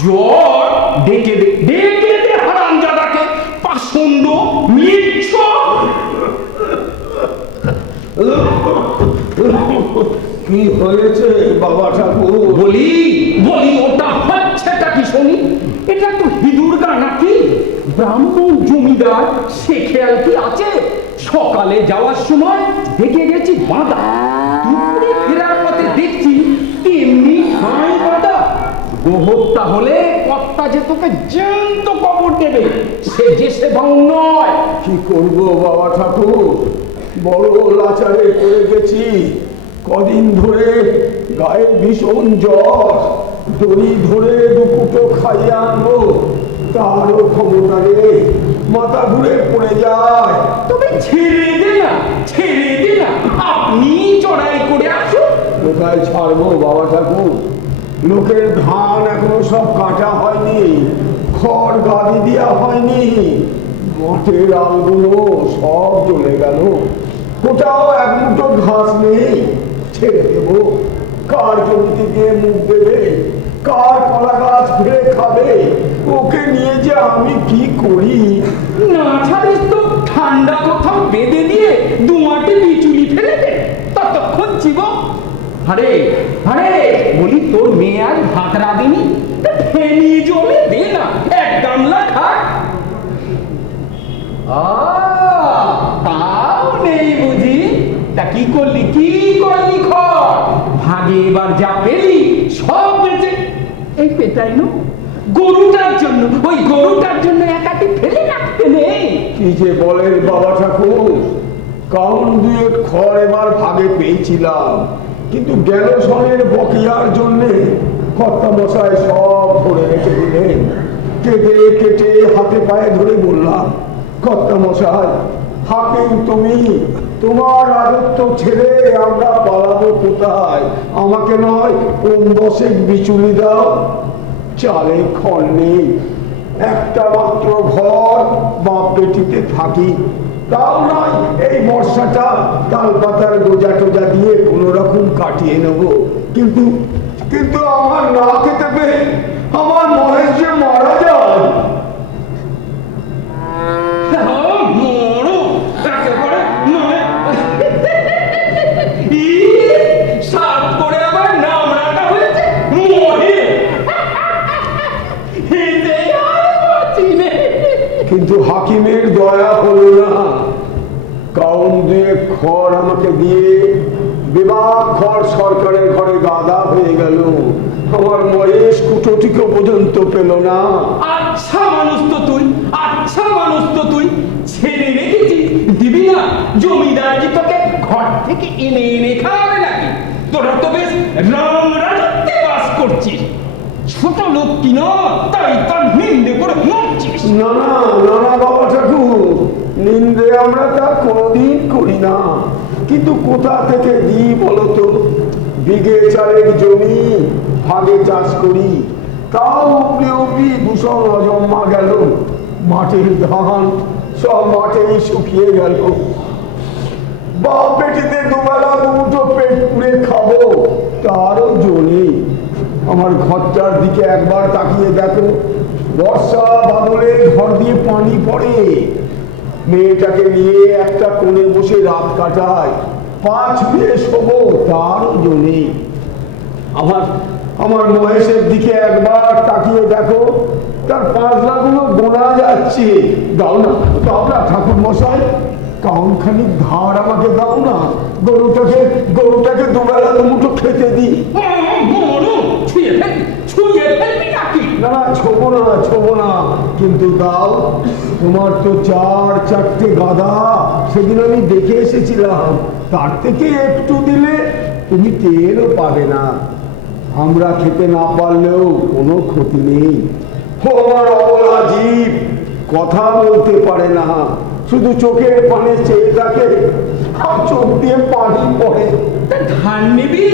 জ্বর ডেকে দে, ডেকে দে হারামজাদাকে, পাষণ্ড মিচ্ছ। কি হয়েছে বাবা ঠাকুর? বলি বলি ওটা হচ্ছেটা কি শুনি? এটা তো হিঁদুর গা নাকি? ব্রাহ্মণ জমিদার সে খেয়াল কি আছে? সকালে যাওয়ার সময় দেখে গেছি বাঁধা, দুপুরে ফেরার পথে দেখছি তেমনি ঠাঁই বাঁধা। গোহত্যা হলে কর্তা যে তোকে জ্যান্ত কবর দেবে, সে যে সে বাউন নয়। কি করব বাবা ঠাকুর, বড় লাচারে পড়ে গেছি। কদিন ধরে গায়ে ভীষণ জ্বর, দড়ি ধরে দুপুটো খাইয়ে আনবো, তারও ক্ষমতা নেই, মাথা ঘুরে পড়ে যায়। তবে ছেড়ে দে না, ছেড়ে দে না, আপনি চড়াই করে আসুন। কোথায় ছাড়বো বাবা ঠাকুর? লোকের ধান এখনো সব কাটা হয়নি, খড় গাদি দেওয়া হয়নি, মাঠের আলগুলো সব চলে গেল, কোথাও এক মুঠো ঘাস নেই। ছেড়ে দেবো? কার জমিতে গিয়ে মুখ দেবে, কার কলা গাছ ফিরে খাবে? ওকে নিয়ে যে আমি কি করি? না ছাড়িস তো ঠান্ডা কোথাও বেঁধে দিয়ে দুমাটি বিচুলি ফেলে দে, ততক্ষণ জীবন। আরে আরে বলি, তোর মেয়ে আর ভাত রাঁধেনি? ফেনি জলে দে না, এক গামলা খাক। তাও নেই বুঝি? তা কি করলি, কি করলি? খড় ভাগে এবার যা পেলি সব বেঁচে এই পেটাই নো। গরুটার জন্য, ওই গরুটার জন্য একাটি ফেলে রাখতে নেই। কি যে বলেন বাবা ঠাকুর, কাউন দুয়েক খড় এবার ভাগে পেয়েছিলাম, কিন্তু গেল সনের বকিয়ার জন্যে কর্তা মশাই সব ধরে রেখে দিলেন। কেটে কেটে হাতে পায়ে ধরে বললাম, কর্তা মশাই, হাকিম তুমি, তোমার রাজত্ব ছেড়ে আমরা পালাবো কোথায়? আমাকে নয় 10 বিচুলি দাও। চালে খড় নেই, একটা মাত্র ঘর, বাপ বেটিতে থাকি, তাও নয় এই বর্ষাটা তাল পাতার গোজা টোজা দিয়ে কোন রকম কাটিয়ে নেব। কিন্তু কিন্তু আমার না খেতে পেয়ে আমার মহেশ যে মারা যায়। কিন্তু হাকিমের দয়া হলো না, কাউন দুয়ে খড় আমাকে দিয়ে বিবাহ খড় সরকারের ঘরে গাদা হয়ে গেল। আমার মহেশ কুটোটিকে পর্যন্ত পেল না। আচ্ছা মানুষ তো তুই, আচ্ছা মানুষ তো তুই, ছেড়ে রেখেছিস দিবি না? জমিদার কি তোকে ঘর থেকে এনে এনে খাওয়াবে নাকি? তোরা তো বেশ রাম রাজত্বে বাস করছিস, ছোট লোক কি না তাই তার নিন্দে করে মরছিস। না না না না বাবা ঠাকুর, নিন্দে আমরা তা কোনোদিন করি না, কিন্তু কোথা থেকে দিই বলতো? বিঘে চারেক জমি ভাগে চাষ করি, তাও উপরি উপরি দূষণ অজম্মা গেল। মাটির ধান সব মাঠেই শুকিয়ে গেল। বাপ বেটিতে দুবেলা দুটো পেট পুড়ে খাবো, তারও জোরে। আমার ঘরটার দিকে একবার তাকিয়ে দেখো, বর্ষা বাদলে ঘর দিয়ে পানি পড়ে। মেয়েটাকে নিয়ে একটা কোণে বসে রাত কাটায়, 5 বিয়ে শোবো, তারও জোরে। আমার আমার মহেশের দিকে একবার তাকিয়ে দেখো, তার পাঁজলাগুলো গোনা যাচ্ছে। দাও না দাও না ঠাকুর মশাই, কাউনখানি ধার আমাকে দাও না, গরুটাকে দুবেলা দুমুঠো খেতে দিই। না না ছোবো না, কিন্তু দাও। তোমার তো 4-4টে গাদা সেদিন আমি দেখে এসেছিলাম, তার থেকে একটু দিলে তুমি টেরও পাবে না। আমরা খেতে না পারলেও কোনো ক্ষতি নেই। আমার অবলা জীব কথা বলতে পারে না, শুধু চোখের পানে চেয়ে থাকে, আর চোখ দিয়ে পানি পড়ে। ধান নিবি,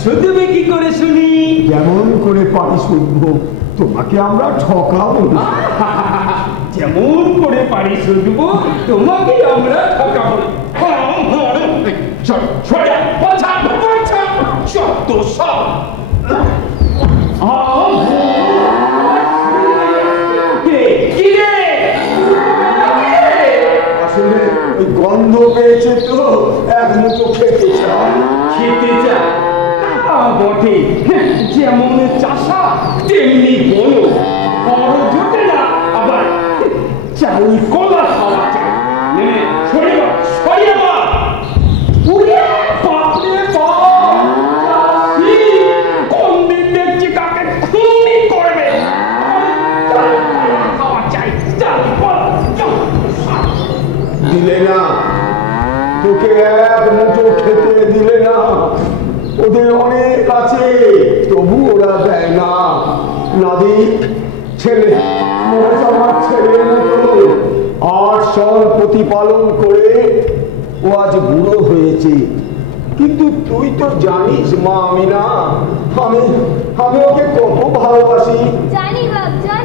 শুধবে কি করে শুনি? যেমন করে পারি শুধবো, তোমাকে আমরা ঠকাবো না। যেমন করে পারি শুধবো, তোমাকে আমরা ঠকাবো না। সব চাষা তেমনি বলো, বড় জোটে না আবার চাল কলা খাওয়া চাই। সরে বা সরিয়ে বা উড়ে বাপরে বাপ, চাষি কোন দিন দেখছি কাকে খুনি করবে। চাল কলা খাওয়া চাই, চাল কলা। দিলে না, তোকে এক মুঠো খেতে দিলে না। ওদের অনেক আছে, তবু ওরা দেয় না। নাদিক ছেলে, আমার ছেলের মতো 8 সাল প্রতিপালন করে ও আজ বুড়ো হয়েছে। কিন্তু তুই তো জানিস মা, আমি ওকে কত ভালোবাসি। জানি বাপজান।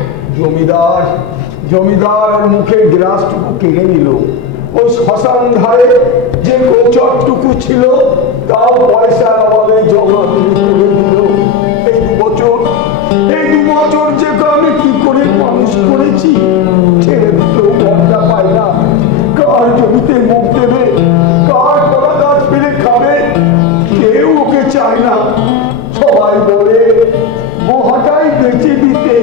জমিদার ওর মুখের গ্রাসটুকু কেড়ে নিল। ওই শ্মশান ধারে যে গোচরটুকু ছিল তাও পয়সার অভাবে জমা করে দিল। এই 2 বছর যে আমি কি করে মানুষ করেছি। ছেড়ে দিতেও মনটা পায় না। কার জমিতে মুখ দেবে, কার কলা গাছ ফেলে খাবে, কেউ ওকে চায় না। সবাই বলে মহাটাই বেঁচে দিতে,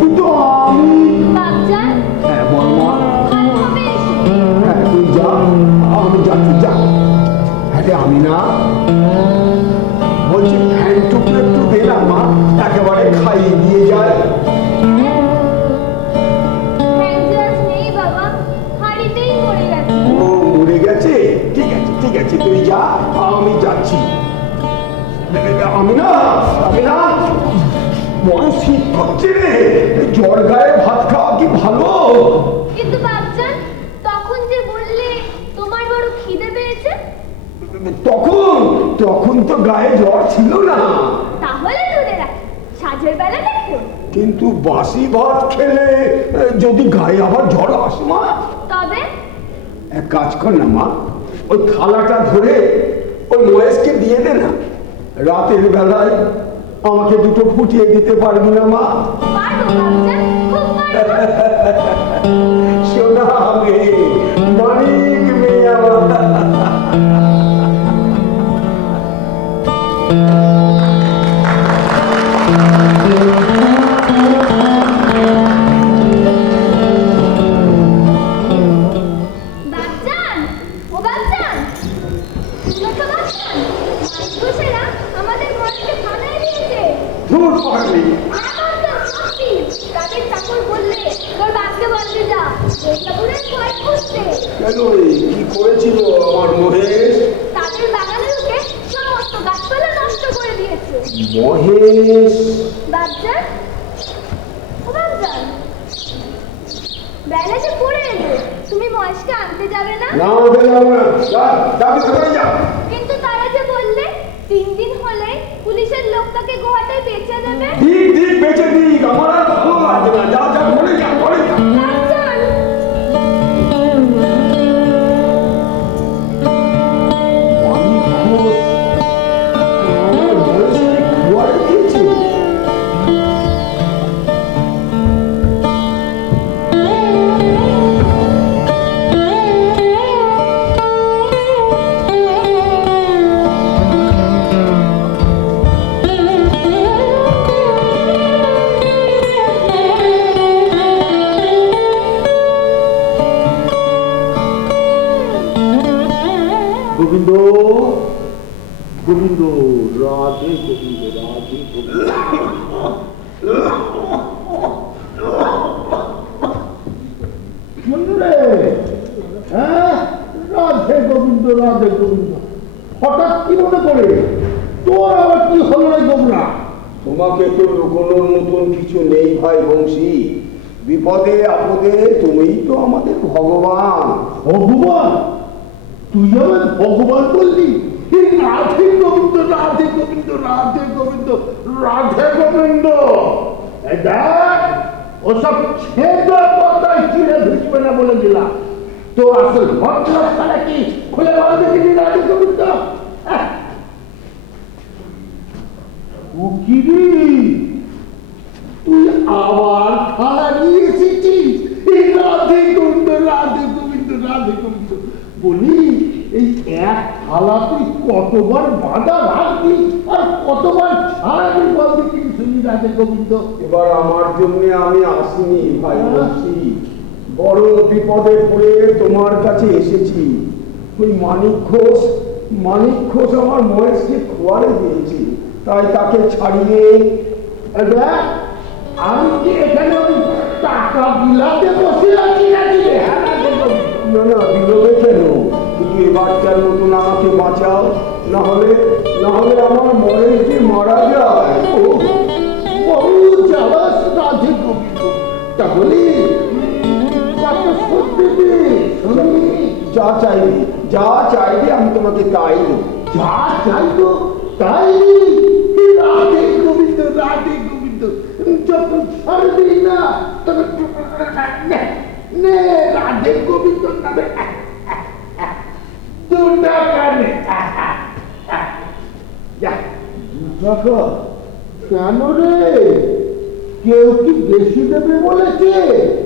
কিন্তু আমি। বাপজান, হ্যাঁ বল মা। ভালো হবে এসো। হ্যাঁ তুই যা, আমি যাচ্ছি, যা। আরে আমি না বলছি ফ্যান টুকু একটু দে না মা, একেবারে খাইয়ে দিয়ে যায়। হ্যান্ডগ্লাস নেই বাবা, হাড়িতেই পড়ে গেছে। ও মরে গেছে, ঠিক আছে তুই যা, আমি যাচ্ছি। আমি না বড় শীত করছে রে, জ্বর গায়ে ভাত খাওয়া কি ভালো? কিন্তু বাপজান, তখন যে বললে তোমার বড় খিদে পেয়েছে। তখন তো গায়ে জ্বর ছিল না। তাহলে তুলে রাখি, সাজের বেলা দেখো। কিন্তু বাসি ভাত খেলে যদি গায়ে আবার জ্বর আসে মা। তবে এক কাজ কর না মা, ওই থালাটা ধরে ওই মহেশকে দিয়ে দে না। রাতের বেলায় আমাকে 2টো ফুটিয়ে দিতে পারবি না মা? পারবো বাপজান, খুব পারবো। সোনা মেয়ে, মানিক মেয়ে আমার। বাপজান, ও বাপজান, ছোট বাপজান, মানুষেরা আমাদের ঘরকে থানায় দিয়েছে। ধুর পাগলি। তাদের চাকর বললে তোর বাপকে বলতে যা, দুর্গাপুরের ভয় খুঁজতে। কেন রে, কি করেছিল আমার মহেশ? তাদের বাগানে ঢুকে সমস্ত গাছপালা নষ্ট করে দিয়েছে। মহেশ? বাপজান, ও বাপজান, বেলা যে পড়ে এলো, তুমি মহেশকে আনতে যাবে না? না ওদের যাবো না, যা ভিতরে যা। কিন্তু তারা যে বললে 3 দিন হলে পুলিশের লোক তাকে গোয়াটায় বেচে দেবে। ঠিক বেঁচে দিক, আমার আর ভালো লাগছে না। যা ঘরে যা। বাপজান, গোবিন্দ গোবিন্দ রাধে গোবিন্দ রাধে গোবিন্দ রে, হ্যাঁ রাধে গোবিন্দ রাধে গোবিন্দ। হঠাৎ কি মনে করে তোর আবার কি হলো রে গোবরা? তোমাকে তো লুকোনোর মতন কিছু নেই ভাই বংশী। বিপদে আপদে তুমিই তো আমাদের ভগবান। ভগবান? তুই আমার ভগবান বললি? রাধে গোবিন্দ রাধে গোবিন্দ রাধে গোবিন্দ রাধে গোবিন্দ। দেখ ওসব ছেদা পাতায় চিড়ে ভিজবে না বলে দিলাম। তোর আসল ঘটনা কি খুলে বল দেখি রাধে গোবিন্দ। উকিরি তুই আবার খালা নিয়ে এসেছিস? রাধে গোবিন্দ রাধে গোবিন্দ রাধে গোবিন্দ বলি, এই এক থালা তুই কতবার বাঁধা রাখবি আর কতবার ছাড়াবি বল দেখি? শুনি রাধে গোবিন্দ। এবার আমার জন্য আমি আসিনি ভাই বলছি, বড় বিপদে পড়ে তোমার কাছে এসেছি। ওই মানিক ঘোষ আমার মহেশকে খোয়ারে দিয়েছি, তাই তাকে ছাড়িয়ে দেখ, আমি কি এখানে ওই টাকা বিলাতে বসে আছি নাকি রে? হ্যাঁ, রাধে গোবিন্দ। না বিলোবে কেন, কিন্তু এবারটার মতন আমাকে বাঁচাও, না হলে আমার মহেশকে মারা যায়। বহু যাওয়াস রাধে গোবিন্দ। তাহলে কত সত্যি শুনি, যা চাইবে আমি তোমাকে তাই দেব। যা চাইতো তাই রাধে গোবিন্দ, রাধে গোবিন্দ। যখন ছাড়বি না তখন নে রাধে গোবিন্দ নামে 2 টাকা নে। যা, 2 টাকা কেন রে? কেউ কি বেশি দেবে বলেছে?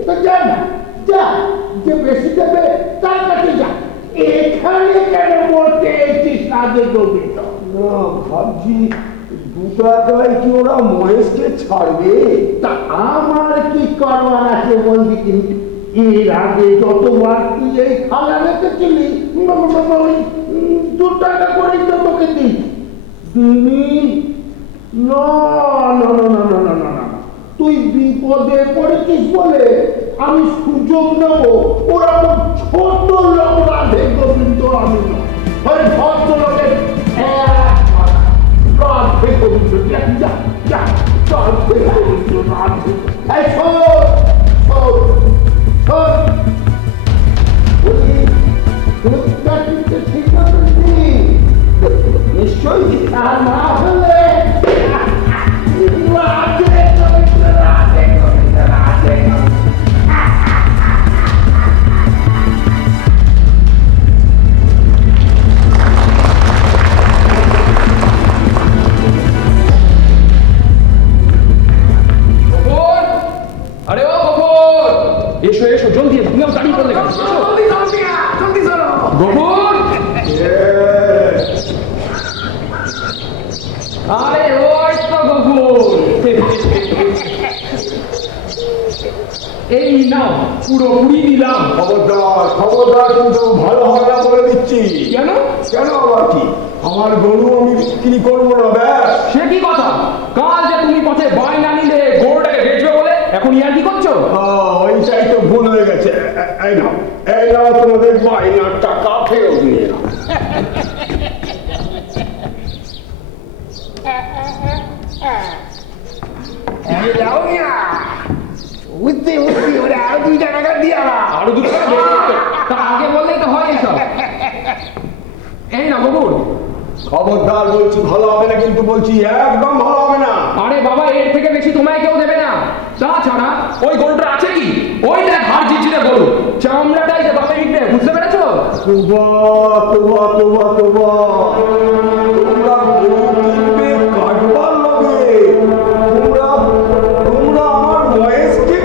তা যা না, যা, যে বেশি দেবে তার কাছে যা। এখানে কেন বলতে এসেছিস রাধে গোবিন্দ? না ভাবছি 2 টাকায় কি ওরা মহেশকে ছাড়বে? তা আমার কি করবার আছে বলবি? কিন্তু এর আগে যতবার তুই এই খালা রেখেছিলি 2 টাকা করে তো তোকে দিই না না না না না না না না, তুই বিপদে পড়েছিস বলে আমি সুযোগ নেব। ওরা তো ছোট লোক রাধে গোবিন্দ, আমি ওই ভদ্রলোকের রাধে গোবিন্দ। যা যা যা, রাধে গোবিন্দ, রাধে। এই শোন শোন শোন, দুধটা কিন্তু ঠিক মতো দিই। নিশ্চয়ই আর না হলে রাধে গোবিন্দ, রাধে গোবিন্দ, রাধে গোবিন্দ। গোবর, আরে ও গোবর, এসো জলদি, তুমি আমার গাড়ি করলে কেন? গোবর, আরে ওই তো গোবর, এই নাও পুরোপুরি দিলাম। খবরদার কিন্তু ভালো হবে না বলে দিচ্ছি। কেন? আবার কি, আমার গরু আমি বিক্রি করবো না। ব্যাস, সে কি কথা? কাল যে তুমি পথে বায়না নিলে গরুটাকে বেচবে বলে, এখন ইয়ার কি করছো? ওইটাই তো ভুল হয়ে গেছে। এই নাও তোমাদের বায়নার টাকা ফেরত নিয়ে নাও। বুঝতে ওরা আরো 2 টাকা দিয়ে আরো দুটো টাকা বেশি দিতে? তা আগে বললেই তো হয় এসব। এই না গোবর, খবরদার বলছি, ভালো হবে না কিন্তু বলছি, একদম ভালো হবে না। আরে বাবা, এর থেকে বেশি তোমায় কেউ দেবে না। তাছাড়া ওই গরুটা আছে কি? ওই দেখ হাড় ঝিঝিরে গরু, চামড়াটাই যে বাপে বিকবে, বুঝতে পেরেছো? তোবা তোমরা গরু কিনবে কাটবার লাগে, তোমরা আমার মহেশকে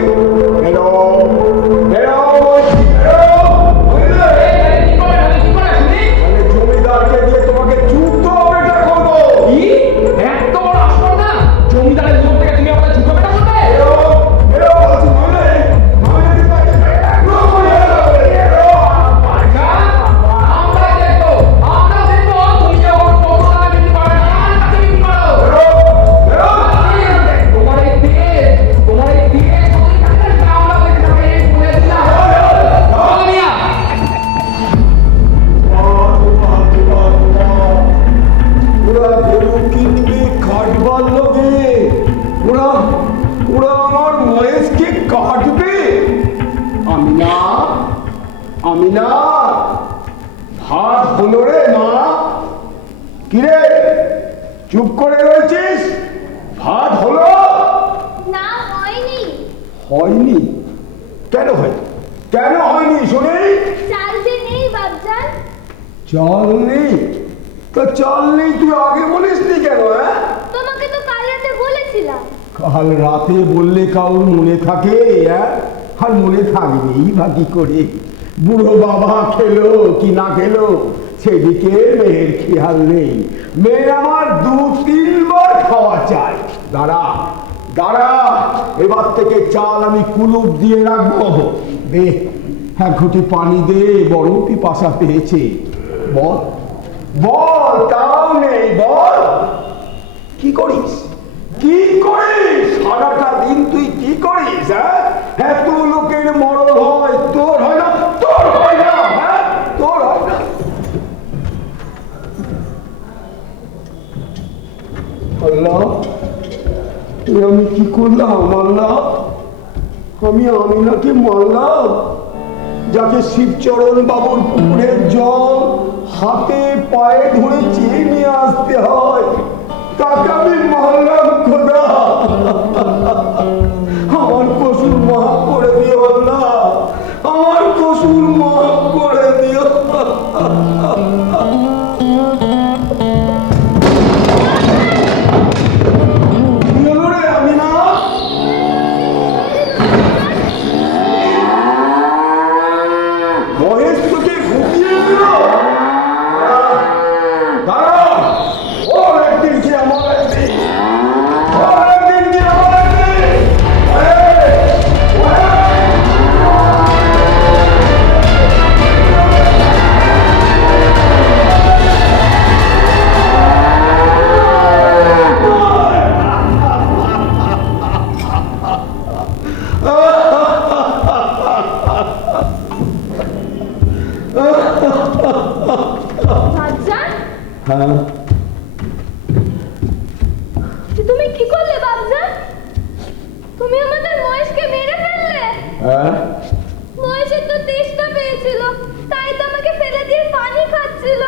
জমিদারকে দিয়ে তোমাকে যুদ্ধ বেটা করবো। কি এত বড় আস্পর্ধা? জমিদারের লোক থেকে তুমি আমাদের ঝুঁকো বেটা করবে? আমরা দেখবো তুমি যে ওর কত টাকা বিক্রি করবে, কার কাছে বিক্রি করো। তোমার এই তেজ যদি থাকে না, আমরা দেখে যাবো, এই বলে দিলাম। বলো মিয়া। ওরা গরু কিনবে কাটবার লোকে, ওরা আমার মহেশকে কাটবে। আমি না ভাত হলো রে মা। কিরে চুপ করে রয়েছিস? ভাত হলো? না হয়নি, হয়নি? কেন হয়নি শুনি? চাল যে নেই বাপজান। চাল নেই? তো চাল নেই তুই আগে বলিসনি কেন? তোমাকে তো কাল রাতে বলেছিলাম। কাল রাতে বললে কাউর মনে থাকে? আর মনে থাকবেই বা কি করে? বুড়ো বাবা খেলো কি না খেলো সেদিকে মেয়ের খেয়াল নেই। মেয়ে আমার 2-3 বার খাওয়া চাই। দাঁড়া দাঁড়া, এবার থেকে চাল আমি কুলুপ দিয়ে রাখবো। দে এক ঘুটি পানি দে, বড় পিপাসা পেয়েছে। বল বল, তাও নেই, বল কি করিস, কি করিস সারাটা দিন, তুই কি করিস? এত লোকের মরণ হয়, তোর হয় না? তোর হয় না? তোর হয় না? আল্লাহ, আমি কি করলাম? আল্লাহ, আমি আমিনাকে মারলাম, যাকে শিবচরণ বাবুর পুকুরের জল হাতে পায়ে ধরে চেয়ে নিয়ে আসতে হয়, তাকে আমি মারলাম। খোদা, আমার কসুর মাফ করে দিও আল্লাহ, আমার কসুর মাফ করে দিও। তুমি কি করলে বাবজান? তুমি আমাদের মহেশকে মেরে ফেললে। মহেশের তো তেষ্টা পেয়েছিল, তাই তো আমাকে ফেলে দিয়ে পানি খাচ্ছিল।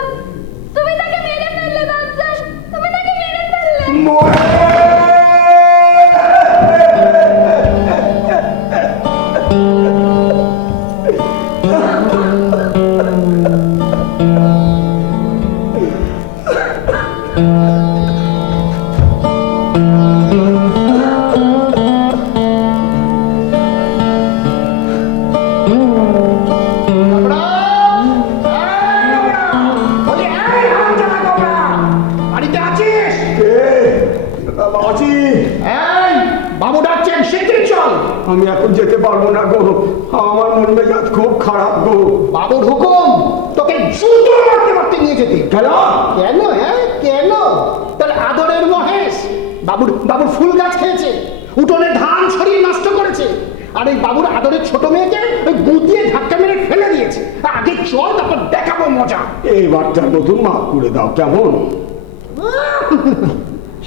তুমি তাকে মেরে ফেললে বাবজান, তুমি তাকে মেরে ফেললে। আমি এখন যেতে পারবো না গো, আমার মন মেজাজ খুব খারাপ গো। বাবুর হুকুম তোকে জুতো মারতে মারতে নিয়ে যেতে। কেন? কেন? কেন? তাহলে আদরের মহেশ বাবুর ফুল গাছ খেয়েছে, উঠোনে ধান ছড়িয়ে নষ্ট করেছে, আর এই বাবুর আদরের ছোট মেয়েকে ওই গুটিয়ে ধাক্কা মেরে ফেলে দিয়েছে। আগে চল, তারপর দেখাবো মজা। এইবারটা নতুন মাফ করে দাও, কেমন?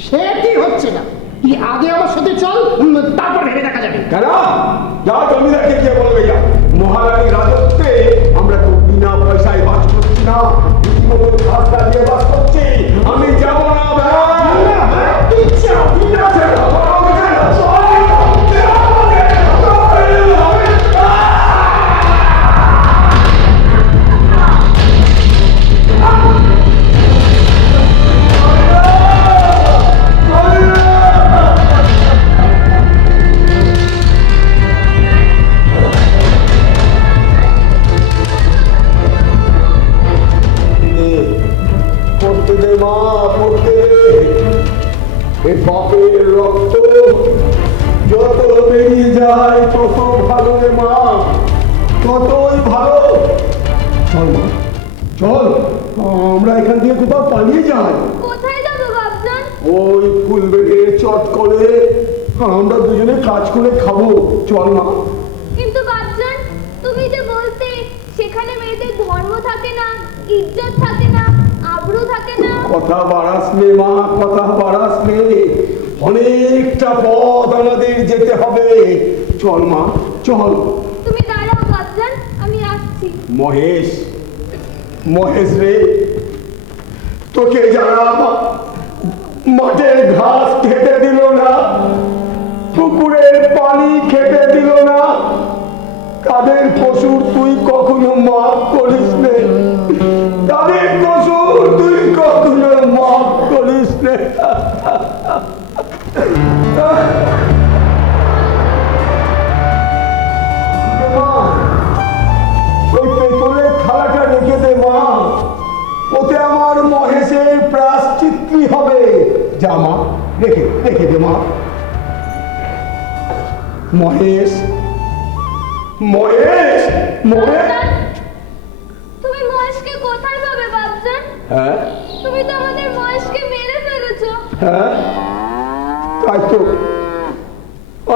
সেটি হচ্ছে না, তুই আগে আমার সাথে চল, তারপর ভেবে দেখা যাবে। কেন? যা জমিদারকে গিয়ে বলবে, যা মহারানীর রাজত্বে আমরা তো বিনা পয়সায় বাস করছি না, রীতিমতো রাস্তা দিয়ে বাস করছি। আমি যাবো না ভাই, বাপের রক্ত যত বেরিয়ে যায় তত ভালো রে মা, ততই ভালো। চল মা, চল, আমরা এখান থেকে কোথাও পালিয়ে যাই। কোথায় যাবো বাবজান? ওই ফুলবেড়ে চট করে আমরা দুজনে কাজ করে খাবো, চল মা। কিন্তু বাবজান, তুমি যে বলতে সেখানে মেয়েদের ধর্ম থাকে না, ইজ্জত থাকে না, আবরু থাকে না। কথা বাড়াস নে মা, কথা বাড়াস নে, অনেকটা পথ আমাদের যেতে হবে। চল মা, চল। তুমি দাঁড়াও বাবজান, আমি আসছি। মহেশ, মহেশ রে, তোকে যারা মাঠের ঘাস খেতে দিল না, পুকুরের পানি খেতে দিল না, তাদের কসুর তুই কখনো মাফ করিস নে, তাদের কসুর তুই কখনো মাফ করিস নে। ওই পেতলের থালাটা রেখে দে মা, ওতে আমার মহেশের প্রায়শ্চিত্তি হবে। যা মা, রেখে রেখে দে মা। মহেশ, মহেশ, মহেশ। তুমি মহেশকে কোথায় পাবে বাবজান? হ্যাঁ তুমি তো আমাদের মহেশকে মেরে ফেলেছো। হ্যাঁ, তাই তো।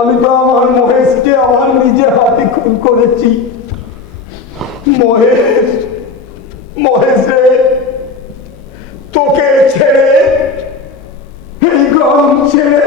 আমি তো আমার মহেশকে আমার নিজের হাতে খুন করেছি। মহেশ, মহেশ রে, তোকে ছেড়ে, এই গ্রাম ছেড়ে